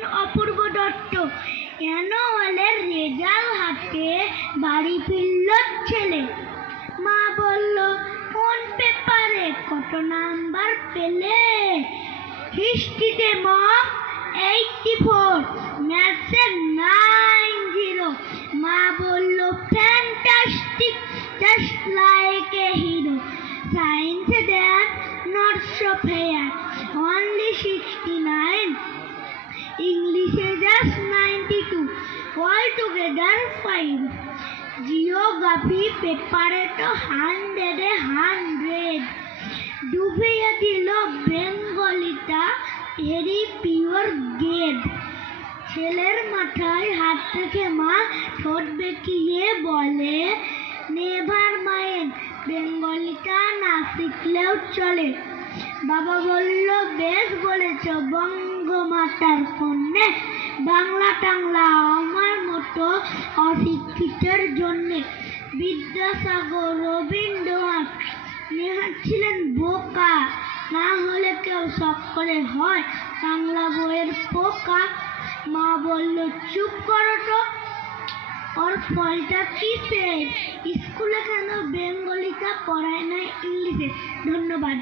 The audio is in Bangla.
অপূর্ব দত্ত অ্যানুয়ালের রেজাল্ট হাতে বাড়ি ফিরল ছেলে। মা বলল, কোন পেপারে কত নাম্বার পেলে? হিস্ট্রিতে মম 84, ম্যাথসে 90। মা বলল, fantastic, just like a hero. সায়েন্সে that not so fair, only 69। ইংলিশে জাস্ট 92, অল টুগেদার 5। জিওগ্রাফি পেপারে তো 100-এ 100। ডুবিয়ে দিল বেঙ্গলিটা, ভেরি পিওর গেড। ছেলের মাথায় হাত রেখে মা ঠোঁট বেঁকিয়ে বলে, নেভার মাইন্ড, বেঙ্গলিটা না শিখলেও চলে। বাবা বলল, বেশ বলেছ বঙ্গমাতার কন্যে, বাংলা টাংলা আমার মতো অশিক্ষিতের জন্যে। বিদ্যাসাগর, রবীন্দ্রনাথ, নেহাত ছিলেন বোকা, না হলে কেউ শখ করে হয় বাংলা বইয়ের পোকা। মা বলল, চুপ করো তো, ওর ফলটা কিসের? স্কুলে কেন বেঙ্গলিটা পড়ায় না ইংলিশে? ধন্যবাদ।